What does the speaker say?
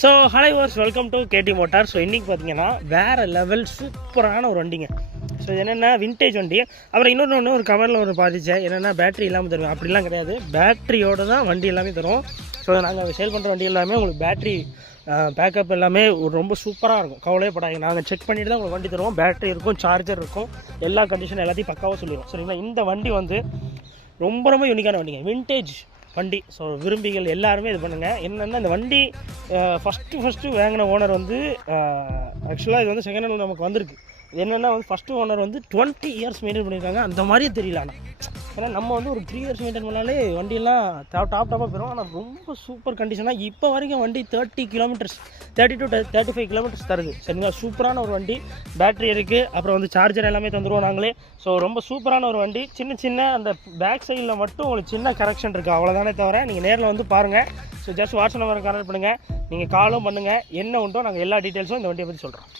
So hello wars, welcome to KD motor. So இன்றைக்கி பார்த்தீங்கன்னா வேறு லெவல் சூப்பரான ஒரு வண்டிங்க. ஸோ என்னென்னா விண்டேஜ் வண்டி. அப்புறம் இன்னொன்று ஒரு கவரில் ஒரு பாதிச்சேன் என்னென்னா பேட்டரி இல்லாமல் தருவேன். அப்படிலாம் கிடையாது, பேட்டரியோடு தான் வண்டி எல்லாமே தரும். ஸோ நாங்கள் சேல் பண்ணுற வண்டி எல்லாமே உங்களுக்கு பேட்டரி பேக்கப் எல்லாமே ரொம்ப சூப்பராக இருக்கும். கவலையே படாதீங்க, நாங்கள் செக் பண்ணிவிட்டு தான் உங்களுக்கு வண்டி தருவோம். பேட்டரி இருக்கும், சார்ஜர் இருக்கும், எல்லா கண்டிஷன் எல்லாத்தையும் பக்காவாக சொல்லிடுவோம். சரிங்களா? இந்த வண்டி வந்து ரொம்ப யூனிக்கான வண்டிங்க, விண்டேஜ் வண்டி. ஸோ விரும்பிகள் எல்லாருமே இது பண்ணுங்கள். என்னென்னா இந்த வண்டி ஃபஸ்ட்டு வாங்கின ஓனர் வந்து ஆக்சுவலாக இது வந்து செகண்ட் ஹேண்ட் நமக்கு வந்திருக்கு. என்னென்னா வந்து ஃபஸ்ட்டு ஓனர் வந்து 20 இயர்ஸ் மெயின்டைன் பண்ணியிருக்காங்க. அந்த மாதிரியே தெரியல. ஆனால் ஏன்னா நம்ம வந்து ஒரு 3 இயர்ஸ் மெயின்டைன் பண்ணாலே வண்டியெல்லாம் டாப்பாக போயிடும். ஆனால் ரொம்ப சூப்பர் கண்டிஷனாக இப்போ வரைக்கும் வண்டி 30 கிலோமீட்டர்ஸ் 30 to 35 கிலோமீட்டர்ஸ் தருது. சரிங்களா? சூப்பரான ஒரு வண்டி. பேட்டரி இருக்குது, அப்புறம் வந்து சார்ஜர் எல்லாமே தந்துடுவோம் நாங்களே. ஸோ ரொம்ப சூப்பரான ஒரு வண்டி. சின்ன அந்த பேக் சைடில் மட்டும் உங்களுக்கு சின்ன கரெக்ஷன் இருக்குது, அவ்வளோதானே தவிர நீங்கள் நேரில் வந்து பாருங்கள். ஸோ ஜஸ்ட் வாட்ஸ்அப் நம்பரை கான்டாக்ட் பண்ணுங்கள், நீங்கள் காலும் பண்ணுங்கள். என்ன உண்டோ நாங்கள் எல்லா டீட்டெயில்ஸும் இந்த வண்டியை பற்றி சொல்கிறோம்.